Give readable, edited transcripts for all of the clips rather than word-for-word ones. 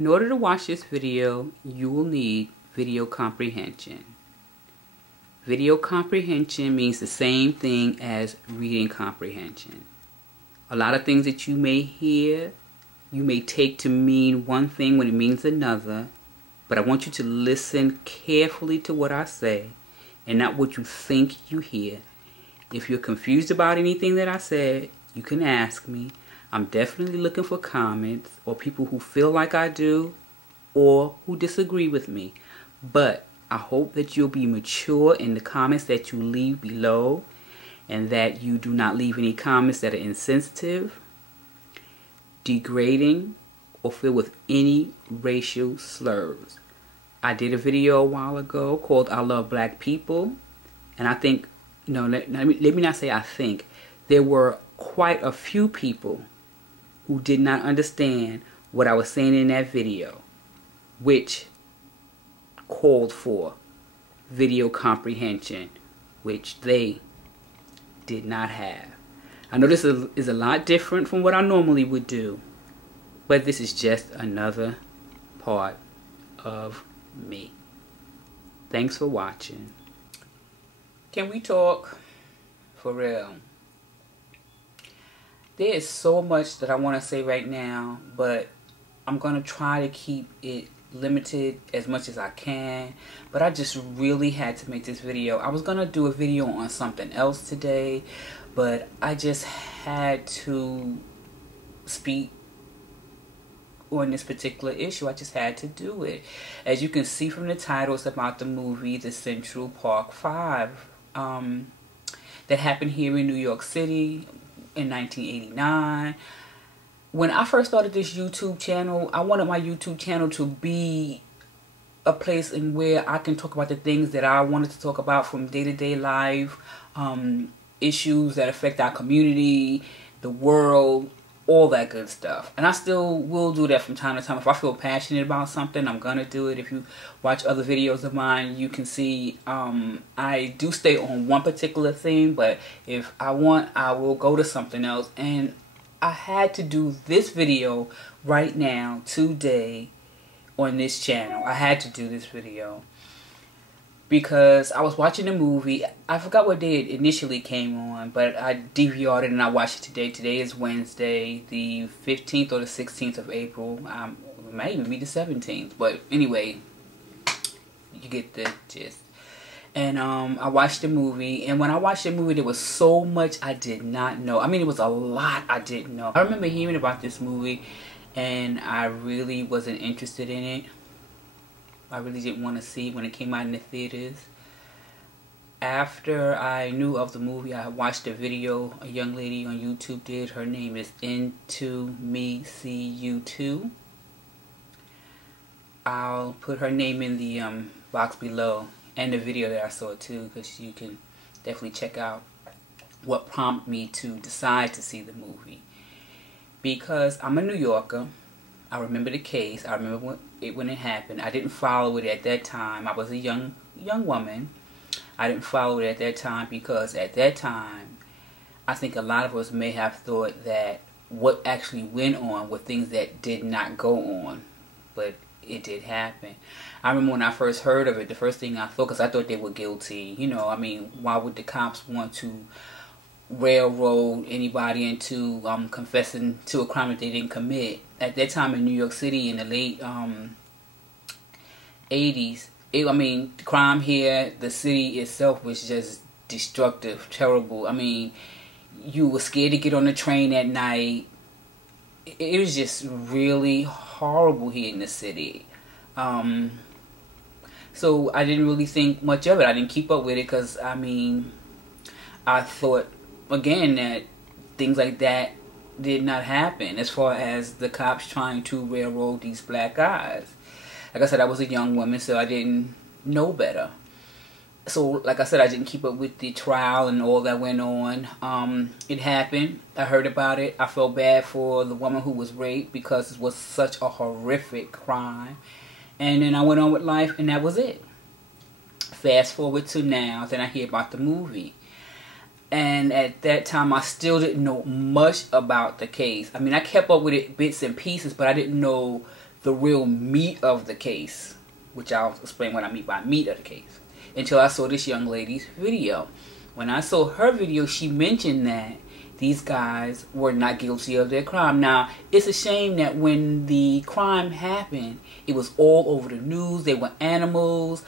In order to watch this video, you will need video comprehension. Video comprehension means the same thing as reading comprehension. A lot of things that you may hear, you may take to mean one thing when it means another, but I want you to listen carefully to what I say and not what you think you hear. If you're confused about anything that I said, you can ask me. I'm definitely looking for comments or people who feel like I do or who disagree with me. But I hope that you'll be mature in the comments that you leave below and that you do not leave any comments that are insensitive, degrading, or filled with any racial slurs. I did a video a while ago called I Love Black People, and I think, no, let me not say I think, there were quite a few people who did not understand what I was saying in that video, which called for video comprehension, which they did not have. I know this is a lot different from what I normally would do, but this is just another part of me. Thanks for watching. Can we talk for real? There is so much that I want to say right now, but I'm going to try to keep it limited as much as I can. But I just really had to make this video. I was going to do a video on something else today, but I just had to speak on this particular issue. I just had to do it. As you can see from the title, it's about the movie The Central Park 5 that happened here in New York City in 1989. When I first started this YouTube channel, I wanted my YouTube channel to be a place in where I can talk about the things that I wanted to talk about from day-to-day life, issues that affect our community, the world, all that good stuff. And I still will do that from time to time. If I feel passionate about something, I'm gonna do it. If you watch other videos of mine, you can see I do stay on one particular thing, but if I want, I will go to something else. And I had to do this video right now, today, on this channel. I had to do this video because I was watching a movie. I forgot what day it initially came on, but I DVR'd it and I watched it today. Today is Wednesday, the 15th or the 16th of April. It might even be the 17th, but anyway, you get the gist. And I watched the movie, and when I watched the movie, there was so much I did not know. I mean, it was a lot I didn't know. I remember hearing about this movie, and I really wasn't interested in it. I really didn't want to see it when it came out in the theaters. After I knew of the movie, I watched a video a young lady on YouTube did. Her name is Into Me See You Too. I'll put her name in the box below, and the video that I saw too, because you can definitely check out what prompted me to decide to see the movie. Because I'm a New Yorker. I remember the case. I remember when it happened. I didn't follow it at that time. I was a young woman. I didn't follow it at that time because at that time, I think a lot of us may have thought that what actually went on were things that did not go on. But it did happen. I remember when I first heard of it, the first thing I thought, because I thought they were guilty. You know, I mean, why would the cops want to railroad anybody into confessing to a crime that they didn't commit? At that time in New York City in the late 80s, I mean, the crime here, the city itself was just destructive, terrible. I mean, you were scared to get on the train at night. It was just really horrible here in the city. So I didn't really think much of it. I didn't keep up with it because, I mean, I thought, again, that things like that did not happen as far as the cops trying to railroad these black guys. Like I said, I was a young woman, so I didn't know better. So, like I said, I didn't keep up with the trial and all that went on. It happened. I heard about it. I felt bad for the woman who was raped because it was such a horrific crime. And then I went on with life, and that was it. Fast forward to now, then I hear about the movie. And at that time, I still didn't know much about the case. I mean, I kept up with it bits and pieces, but I didn't know the real meat of the case, which I'll explain what I mean by meat of the case, until I saw this young lady's video. When I saw her video, she mentioned that these guys were not guilty of their crime. Now, it's a shame that when the crime happened, it was all over the news. They were animals.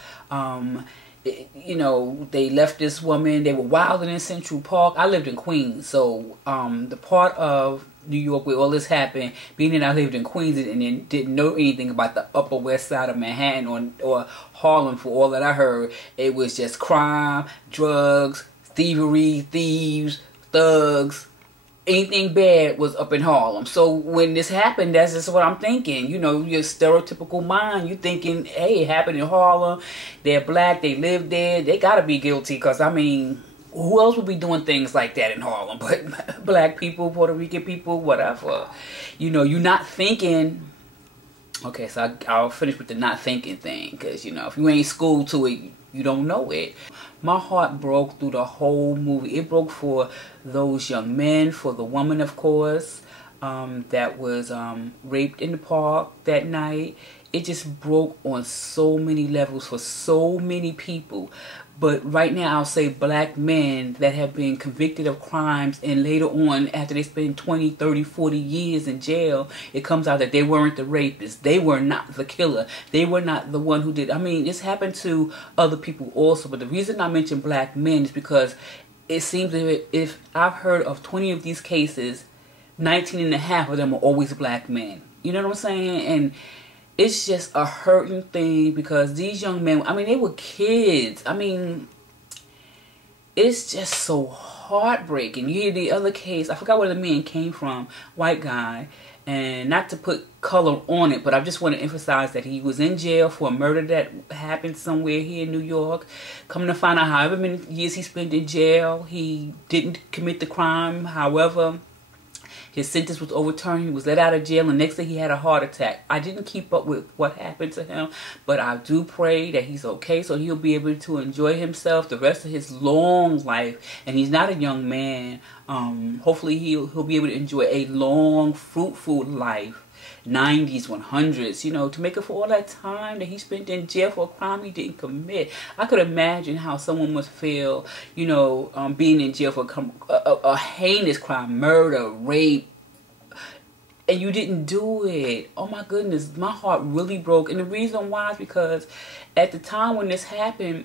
You know, they left this woman. They were wilding in Central Park. I lived in Queens, so the part of New York where all this happened, being that I lived in Queens and then didn't know anything about the Upper West Side of Manhattan or Harlem, for all that I heard, it was just crime, drugs, thievery, thieves, thugs. Anything bad was up in Harlem. So when this happened, that's just what I'm thinking. You know, your stereotypical mind, you thinking, hey, it happened in Harlem. They're black. They live there. They got to be guilty because, I mean, who else would be doing things like that in Harlem but black people, Puerto Rican people, whatever. You know, you're not thinking. Okay, so I'll finish with the not thinking thing because, you know, if you ain't schooled to it, you don't know it. My heart broke through the whole movie. It broke for those young men, for the woman, of course, that was raped in the park that night. It just broke on so many levels for so many people. But right now, I'll say black men that have been convicted of crimes and later on, after they spend 20, 30, 40 years in jail, it comes out that they weren't the rapists. They were not the killer. They were not the one who did. I mean, this happened to other people also. But the reason I mention black men is because it seems that if I've heard of 20 of these cases, 19 and a half of them are always black men. You know what I'm saying? And it's just a hurting thing because these young men, I mean, they were kids. I mean, it's just so heartbreaking. You hear the other case, I forgot where the man came from, white guy, and not to put color on it, but I just want to emphasize that he was in jail for a murder that happened somewhere here in New York. Coming to find out however many years he spent in jail, he didn't commit the crime. However, his sentence was overturned. He was let out of jail, and next day he had a heart attack. I didn't keep up with what happened to him, but I do pray that he's okay, so he'll be able to enjoy himself the rest of his long life. And he's not a young man. Hopefully he'll be able to enjoy a long, fruitful life. 90s, 100s, you know, to make up for all that time that he spent in jail for a crime he didn't commit. I could imagine how someone must feel, you know, being in jail for a heinous crime, murder, rape, and you didn't do it. Oh my goodness, my heart really broke. And the reason why is because at the time when this happened,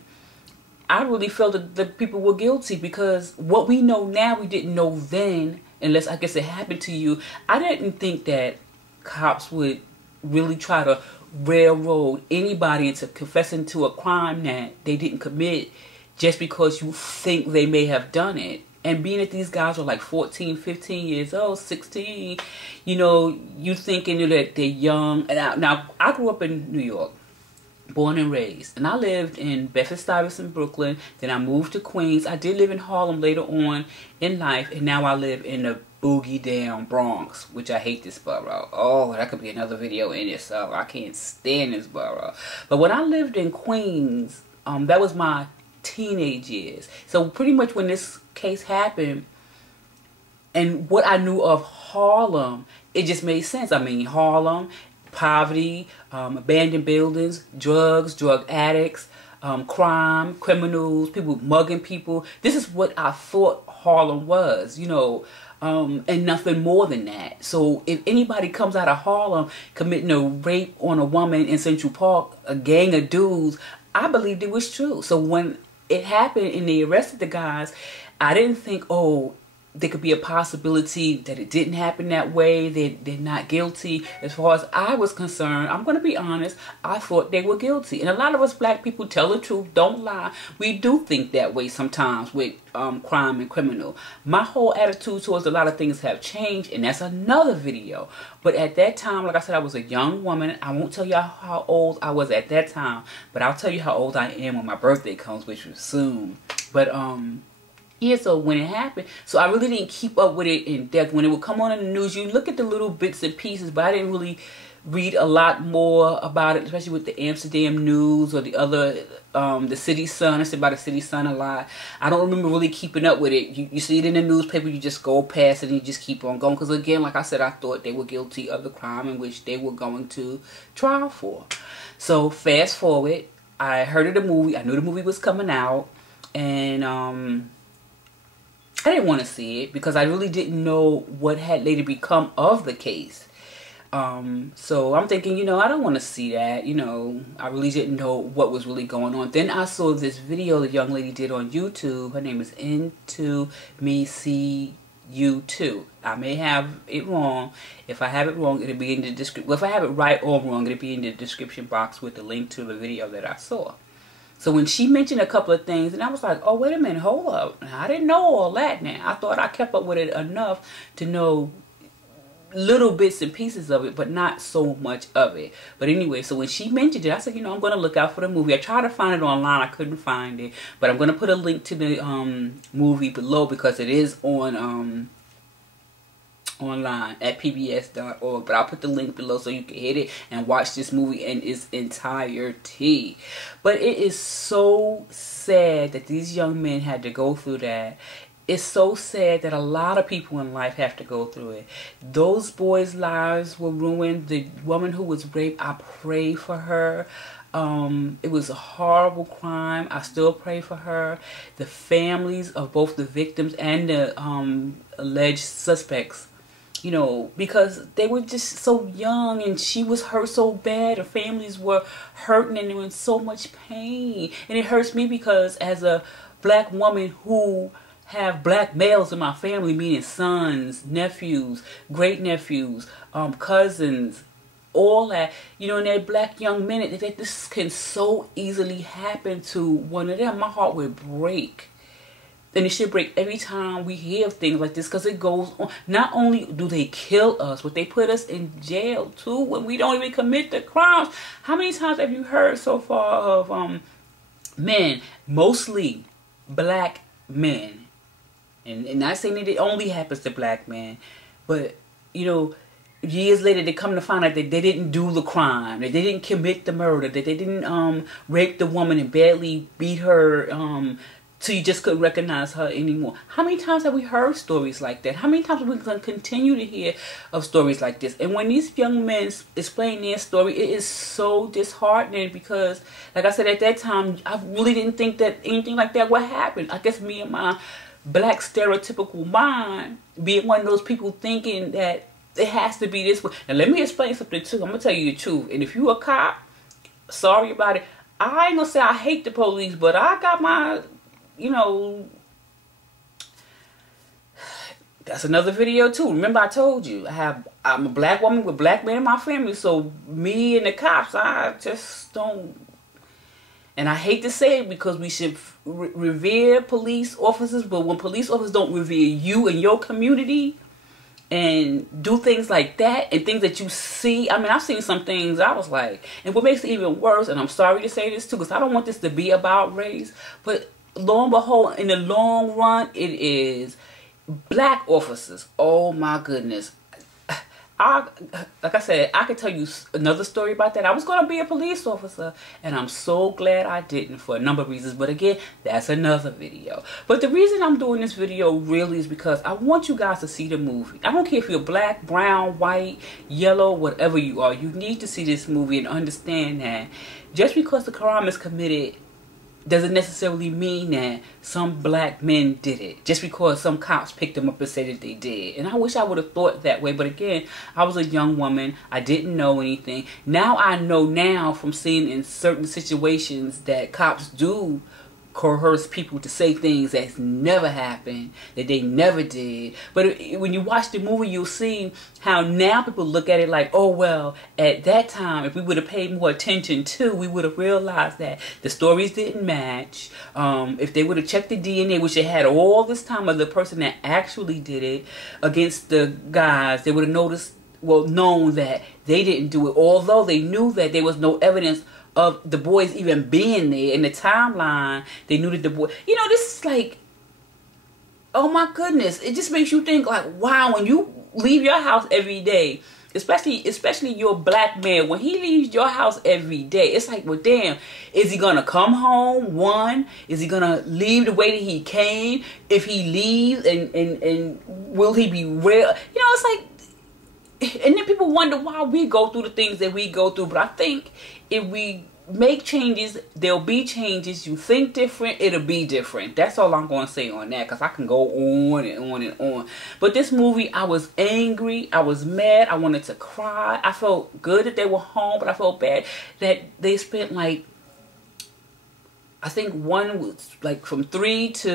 I really felt that the people were guilty because what we know now, we didn't know then, unless I guess it happened to you. I didn't think that cops would really try to railroad anybody into confessing to a crime that they didn't commit just because you think they may have done it. And being that these guys are like 14, 15 years old, 16, you know, you thinking that they're young. And now I grew up in New York, born and raised, and I lived in Bedford-Stuyvesant, Brooklyn. Then I moved to Queens. I did live in Harlem later on in life, and now I live in the boogie down Bronx, which I hate this borough. Oh, that could be another video in itself. I can't stand this borough. But when I lived in Queens, that was my teenage years. So pretty much when this case happened and what I knew of Harlem, it just made sense. I mean, Harlem, poverty, abandoned buildings, drugs, drug addicts, crime, criminals, people mugging people. This is what I thought Harlem was, you know, and nothing more than that. So if anybody comes out of Harlem committing a rape on a woman in Central Park, a gang of dudes, I believed it was true. So when it happened and they arrested the guys, I didn't think, oh, there could be a possibility that it didn't happen that way. They're not guilty. As far as I was concerned, I'm going to be honest, I thought they were guilty. And a lot of us black people, tell the truth, don't lie. We do think that way sometimes with crime and criminal. My whole attitude towards a lot of things have changed, and that's another video. But at that time, like I said, I was a young woman. I won't tell y'all how old I was at that time, but I'll tell you how old I am when my birthday comes, which is soon. But yeah, so when it happened, so I really didn't keep up with it in depth. When it would come on in the news, you look at the little bits and pieces, but I didn't really read a lot more about it, especially with the Amsterdam News or the other, the City Sun. I say about the City Sun a lot. I don't remember really keeping up with it. You see it in the newspaper, you just go past it and you just keep on going. Because again, like I said, I thought they were guilty of the crime in which they were going to trial for. So fast forward, I heard of the movie. I knew the movie was coming out. And I didn't want to see it because I really didn't know what had later become of the case. So I'm thinking, you know, I don't want to see that. You know, I really didn't know what was really going on. Then I saw this video the young lady did on YouTube. Her name is Into Me See You Too. I may have it wrong. If I have it wrong, it'll be in the description. Well, if I have it right or wrong, it'll be in the description box with the link to the video that I saw. So when she mentioned a couple of things, and I was like, oh, wait a minute, hold up. I didn't know all that now. I thought I kept up with it enough to know little bits and pieces of it, but not so much of it. But anyway, so when she mentioned it, I said, you know, I'm going to look out for the movie. I tried to find it online. I couldn't find it. But I'm going to put a link to the movie below because it is on online at pbs.org. But I'll put the link below so you can hit it and watch this movie in its entirety. But it is so sad that these young men had to go through that. It's so sad that a lot of people in life have to go through it. Those boys' lives were ruined. The woman who was raped, I pray for her. It was a horrible crime. I still pray for her. The families of both the victims and the alleged suspects, you know, because they were just so young and she was hurt so bad. Her families were hurting and they were in so much pain. And it hurts me because as a black woman who have black males in my family, meaning sons, nephews, great nephews, cousins, all that, you know, and they're black young men, that this can so easily happen to one of them. My heart would break. And it should break every time we hear things like this because it goes on. Not only do they kill us, but they put us in jail too when we don't even commit the crimes. How many times have you heard so far of men, mostly black men, and not saying that it only happens to black men, but, you know, years later they come to find out that they didn't do the crime, that they didn't commit the murder, that they didn't rape the woman and badly beat her so you just couldn't recognize her anymore. How many times have we heard stories like that? How many times are we going to continue to hear of stories like this? And when these young men explain their story, it is so disheartening because, like I said, at that time, I really didn't think that anything like that would happen. I guess me and my black stereotypical mind, being one of those people thinking that it has to be this way. Now, let me explain something too. I'm going to tell you the truth. And if you a cop, sorry about it. I ain't going to say I hate the police, but I got my, you know, that's another video too. Remember I told you, I'm a black woman with black men in my family. So me and the cops, I just don't. And I hate to say it because we should revere police officers, but when police officers don't revere you and your community and do things like that and things that you see. I mean, I've seen some things I was like, and what makes it even worse, and I'm sorry to say this too, because I don't want this to be about race, but lo and behold, in the long run, it is black officers. Oh my goodness. Like I said, I could tell you another story about that. I was going to be a police officer, and I'm so glad I didn't for a number of reasons. But again, that's another video. But the reason I'm doing this video really is because I want you guys to see the movie. I don't care if you're black, brown, white, yellow, whatever you are. You need to see this movie and understand that just because the crime is committed doesn't necessarily mean that some black men did it. Just because some cops picked them up and said that they did. And I wish I would have thought that way. But again, I was a young woman. I didn't know anything. Now I know now from seeing in certain situations that cops do coerce people to say things that's never happened, that they never did. But when you watch the movie, you'll see how now people look at it like, oh, well, at that time, if we would have paid more attention to, we would have realized that the stories didn't match. If they would have checked the DNA, which they had all this time of the person that actually did it against the guys, they would have noticed, well, known that they didn't do it, although they knew that there was no evidence of the boys even being there. In the timeline, they knew that the boy, you know, this is like, oh my goodness, it just makes you think like, wow, when you leave your house every day especially your black man, when he leaves your house every day, it's like, well, damn, is he gonna come home? One, is he gonna leave the way that he came? If he leaves, and will he be real? You know, it's like, and then people wonder why we go through the things that we go through. But I think if we make changes, there'll be changes. You think different, it'll be different. That's all I'm going to say on that, because I can go on and on and on. But this movie, I was angry, I was mad, I wanted to cry. I felt good that they were home, but I felt bad that they spent, like, I think one was like from 3 to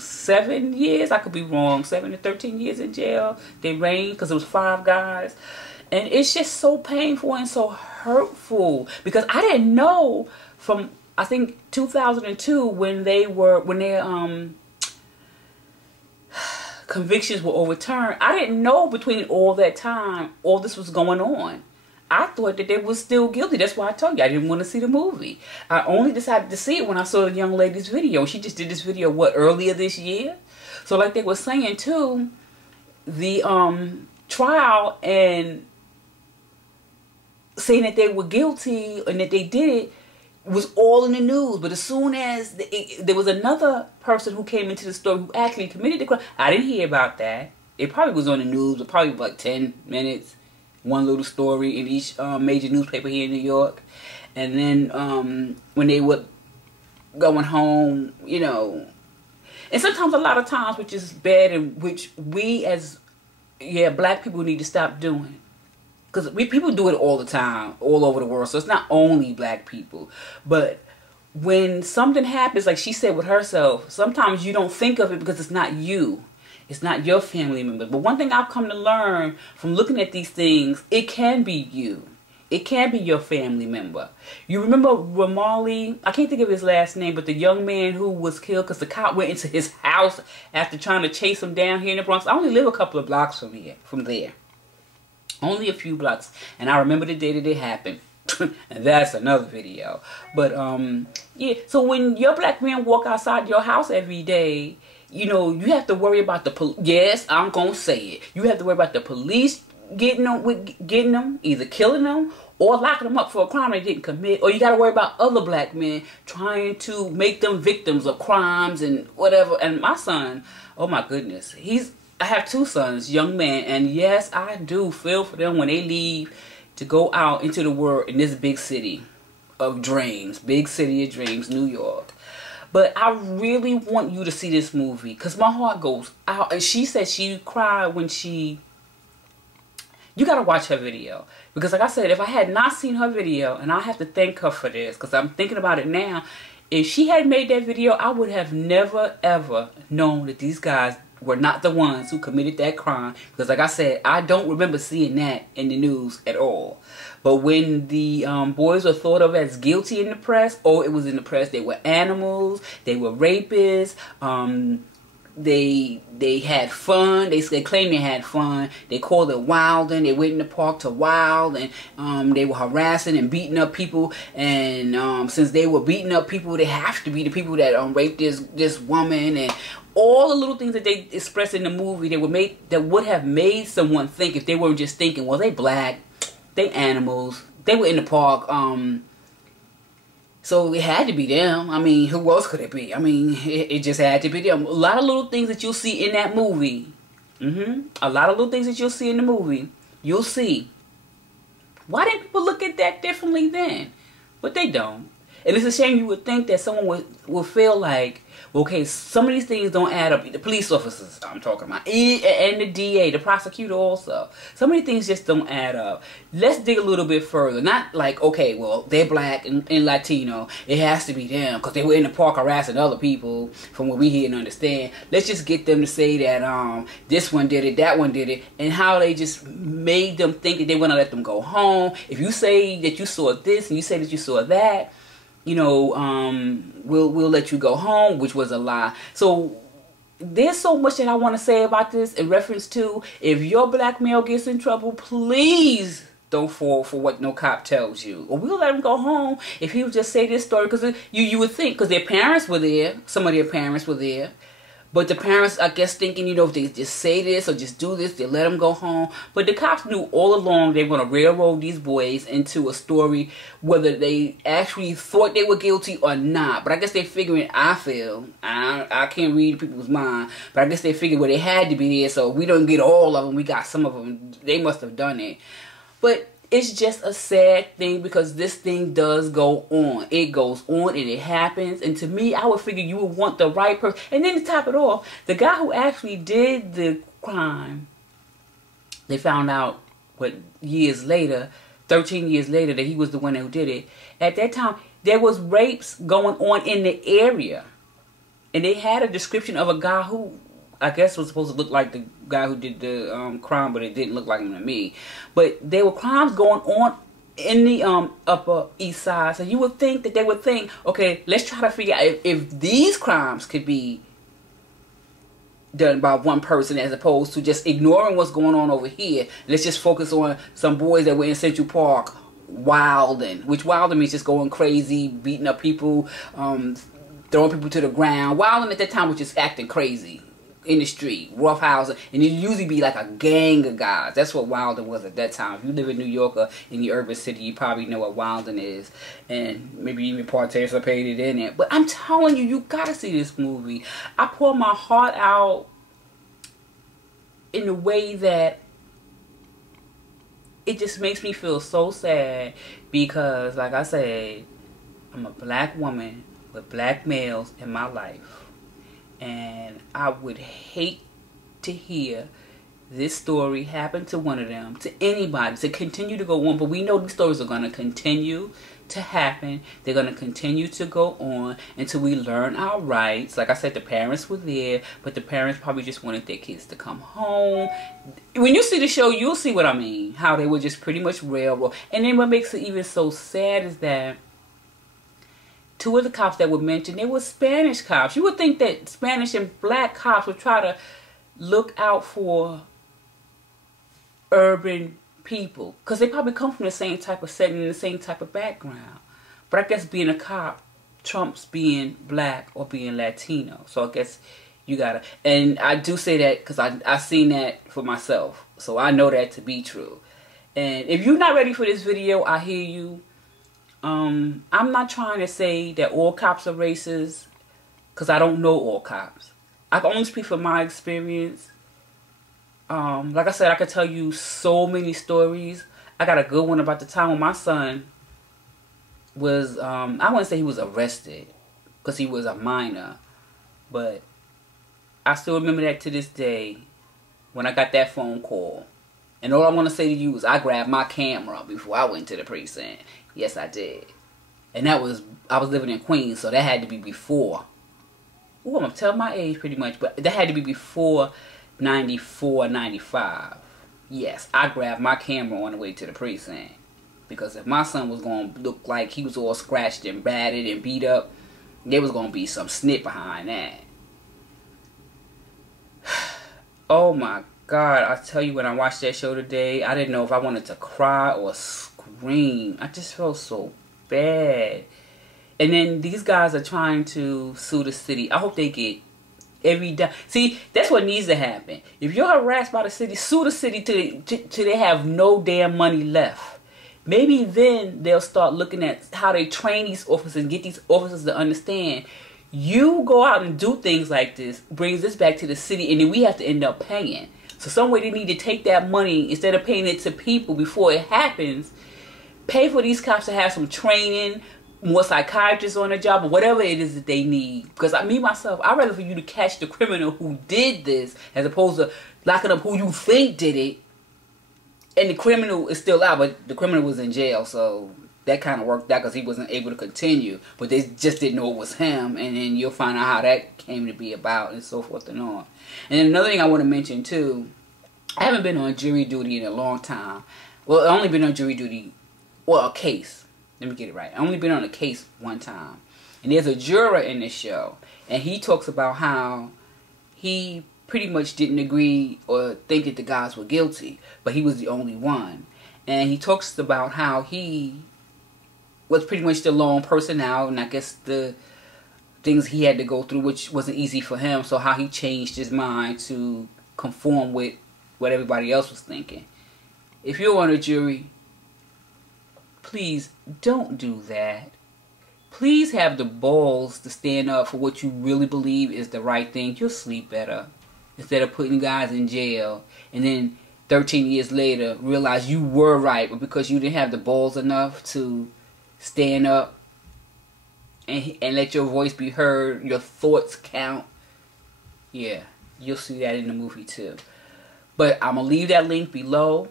7 years. I could be wrong. 7 to 13 years in jail. They reigned because it was 5 guys. And it's just so painful and so hurtful, because I didn't know from, I think, 2002 when their convictions were overturned. I didn't know between all that time all this was going on. I thought that they were still guilty. That's why I told you I didn't want to see the movie. I only decided to see it when I saw the young lady's video. She just did this video, what, earlier this year? So like they were saying too, the trial and saying that they were guilty and that they did it was all in the news. But as soon as there was another person who came into the story who actually committed the crime, I didn't hear about that. It probably was on the news, but probably like 10 minutes, one little story in each major newspaper here in New York. And then when they were going home, you know, and sometimes, a lot of times, which is bad, and which we as black people need to stop doing. Because people do it all the time, all over the world. So it's not only black people. But when something happens, like she said with herself, sometimes you don't think of it because it's not you. It's not your family member. But one thing I've come to learn from looking at these things, it can be you. It can be your family member. You remember Ramali, I can't think of his last name, but the young man who was killed because the cop went into his house after trying to chase him down here in the Bronx. I only live a couple of blocks from there. Only a few blocks. And I remember the day that it happened. And that's another video. But, yeah. So when your black man walk outside your house every day, you know, you have to worry about the police. Yes, I'm going to say it. You have to worry about the police getting them, either killing them or locking them up for a crime they didn't commit. Or you got to worry about other black men trying to make them victims of crimes and whatever. And my son, oh my goodness, I have 2 sons, young men, and yes, I do feel for them when they leave to go out into the world in this big city of dreams, big city of dreams, New York. But I really want you to see this movie because my heart goes out. And she said she cried when you got to watch her video. Because like I said, if I had not seen her video, and I have to thank her for this because I'm thinking about it now, if she had made that video, I would have never, ever known that these guys were not the ones who committed that crime. Because like I said, I don't remember seeing that in the news at all. But when the boys were thought of as guilty in the press, it was in the press, they were animals, they were rapists, they had fun, they claimed they had fun, they called it wilding, they went in the park to wild, and they were harassing and beating up people, and since they were beating up people, they have to be the people that raped this woman, and all the little things that they expressed in the movie that would have made someone think, if they weren't just thinking, well, they black, they animals, they were in the park, so it had to be them. I mean, who else could it be? I mean, it just had to be them. A lot of little things that you'll see in that movie. A lot of little things that you'll see in the movie. You'll see. Why didn't people look at that differently then? But they don't. And it's a shame. You would think that someone would feel like, okay, some of these things don't add up. The police officers I'm talking about, and the DA, the prosecutor also. Some of these things just don't add up. Let's dig a little bit further. Not like, okay, well, they're black and Latino. It has to be them because they were in the park harassing other people from what we hear and understand. Let's just get them to say that this one did it, that one did it, and how they just made them think that they want to let them go home. If you say that you saw this and you say that you saw that, you know, we'll let you go home, which was a lie. So there's so much that I want to say about this in reference to, if your black male gets in trouble, please don't fall for what no cop tells you. Or we'll let him go home if he would just say this story, because you would think, because their parents were there, some of their parents were there. But the parents, I guess, thinking, you know, if they just say this or just do this, they let them go home. But the cops knew all along they were going to railroad these boys into a story, whether they actually thought they were guilty or not. But I guess they figuring, I feel, I can't read people's mind, but I guess they figured, well, they had to be there, so we don't get all of them. We got some of them. They must have done it. But it's just a sad thing because this thing does go on. It goes on and it happens. And to me, I would figure you would want the right person. And then to top it off, the guy who actually did the crime, they found out, what, years later, 13 years later, that he was the one who did it. At that time, there was rapes going on in the area. And they had a description of a guy who, I guess, was supposed to look like the guy who did the crime, but it didn't look like him to me. But there were crimes going on in the Upper East Side. So you would think that they would think, okay, let's try to figure out if these crimes could be done by one person as opposed to just ignoring what's going on over here. Let's just focus on some boys that were in Central Park wilding, which wilding means just going crazy, beating up people, throwing people to the ground. Wilding at that time was just acting crazy in the street, roughhousing, and it usually be like a gang of guys. That's what wilding was at that time. If you live in New York or in the urban city, you probably know what wilding is, and maybe even participated in it. But I'm telling you, you gotta see this movie. I pour my heart out in a way that it just makes me feel so sad because, like I said, I'm a black woman with black males in my life. And I would hate to hear this story happen to one of them, to anybody, to continue to go on. But we know these stories are going to continue to happen. They're going to continue to go on until we learn our rights. Like I said, the parents were there, but the parents probably just wanted their kids to come home. When you see the show, you'll see what I mean. How they were just pretty much railroad. And then what makes it even so sad is that two of the cops that were mentioned, they were Spanish cops. You would think that Spanish and black cops would try to look out for urban people because they probably come from the same type of setting and the same type of background. But I guess being a cop trumps being black or being Latino. So I guess you gotta, and I do say that because I seen that for myself. So I know that to be true. And if you're not ready for this video, I hear you. I'm not trying to say that all cops are racist because I don't know all cops. I can only speak from my experience. Like I said, I could tell you so many stories. I got a good one about the time when my son was, I wouldn't say he was arrested because he was a minor, but I still remember that to this day when I got that phone call. And all I want to say to you is I grabbed my camera before I went to the precinct. Yes, I did. And that was, I was living in Queens, so that had to be before. Ooh, I'm going to tell my age pretty much, but that had to be before 94, 95. Yes, I grabbed my camera on the way to the precinct. Because if my son was going to look like he was all scratched and battered and beat up, there was going to be some snit behind that. Oh my God, I tell you, when I watched that show today, I didn't know if I wanted to cry or scream. I just felt so bad. And then these guys are trying to sue the city. I hope they get every dime. See, that's what needs to happen. If you're harassed by the city, sue the city till they have no damn money left. Maybe then they'll start looking at how they train these officers and get these officers to understand. You go out and do things like this, brings this back to the city, and then we have to end up paying. So some way they need to take that money, instead of paying it to people before it happens, pay for these cops to have some training, more psychiatrists on the job, or whatever it is that they need. Because me, myself, I'd rather for you to catch the criminal who did this, as opposed to locking up who you think did it, and the criminal is still out, but the criminal was in jail, so that kind of worked out because he wasn't able to continue. But they just didn't know it was him, and then you'll find out how that came to be about, and so forth and on. And then another thing I want to mention too, I haven't been on jury duty in a long time. Well, I only been on jury duty, well, a case. Let me get it right. I only been on a case one time. And there's a juror in this show, and he talks about how he pretty much didn't agree or think that the guys were guilty, but he was the only one. And he talks about how he was pretty much the lone person out, and I guess the things he had to go through, which wasn't easy for him. So how he changed his mind to conform with what everybody else was thinking. If you're on a jury, please don't do that. Please have the balls to stand up for what you really believe is the right thing. You'll sleep better instead of putting guys in jail and then 13 years later realize you were right, but because you didn't have the balls enough to stand up and let your voice be heard, your thoughts count. Yeah, you'll see that in the movie too. But I'm gonna leave that link below.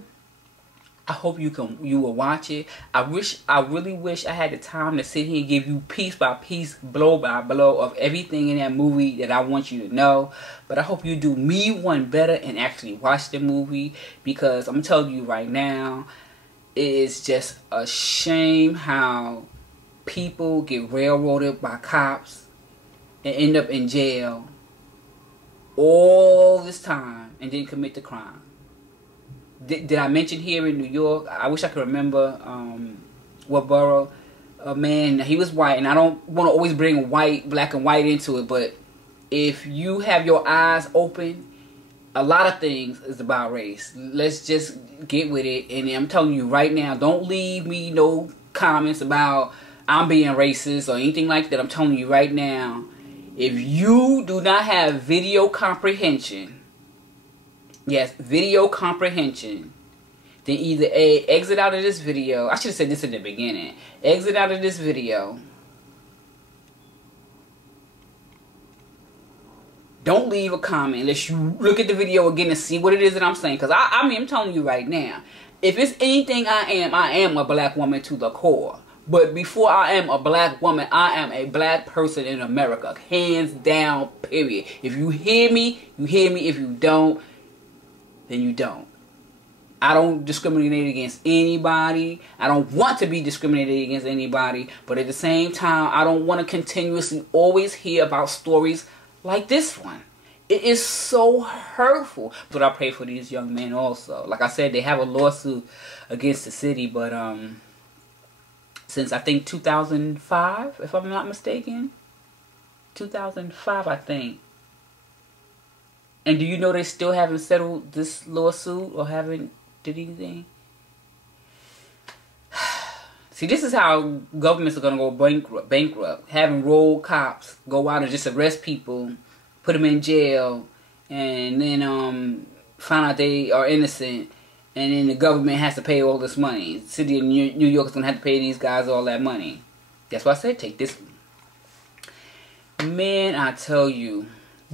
I hope you will watch it. I really wish I had the time to sit here and give you piece by piece, blow by blow of everything in that movie that I want you to know. But I hope you do me one better and actually watch the movie, because I'm telling you right now, it is just a shame how people get railroaded by cops and end up in jail all this time and didn't commit the crime. Did I mention here in New York? I wish I could remember what borough. Man, he was white, and I don't want to always bring black and white into it, but if you have your eyes open, a lot of things is about race. Let's just get with it. And I'm telling you right now, don't leave me no comments about I'm being racist or anything like that. I'm telling you right now, if you do not have video comprehension, yes, video comprehension, then either A, exit out of this video. I should have said this in the beginning. Exit out of this video. Don't leave a comment unless you look at the video again and see what it is that I'm saying. Because I mean, I'm telling you right now, if it's anything I am a black woman to the core. But before I am a black woman, I am a black person in America. Hands down, period. If you hear me, you hear me. If you don't, then you don't. I don't discriminate against anybody. I don't want to be discriminated against anybody. But at the same time, I don't want to continuously always hear about stories like this one. It is so hurtful. But I pray for these young men also. Like I said, they have a lawsuit against the city, but since I think 2005, if I'm not mistaken. 2005, I think. And do you know they still haven't settled this lawsuit or haven't did anything? See, this is how governments are going to go bankrupt. Having rogue cops go out and just arrest people, put them in jail, and then find out they are innocent. And then the government has to pay all this money. The city of New York is going to have to pay these guys all that money. That's why I said take this one. Man, I tell you,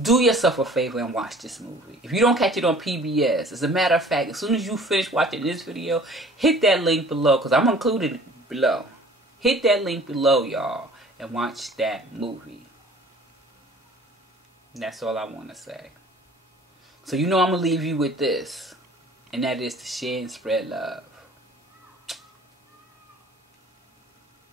do yourself a favor and watch this movie. If you don't catch it on PBS, as a matter of fact, as soon as you finish watching this video, hit that link below, because I'm included it below. Hit that link below, y'all, and watch that movie. And that's all I want to say. So you know I'm going to leave you with this. And that is to share and spread love.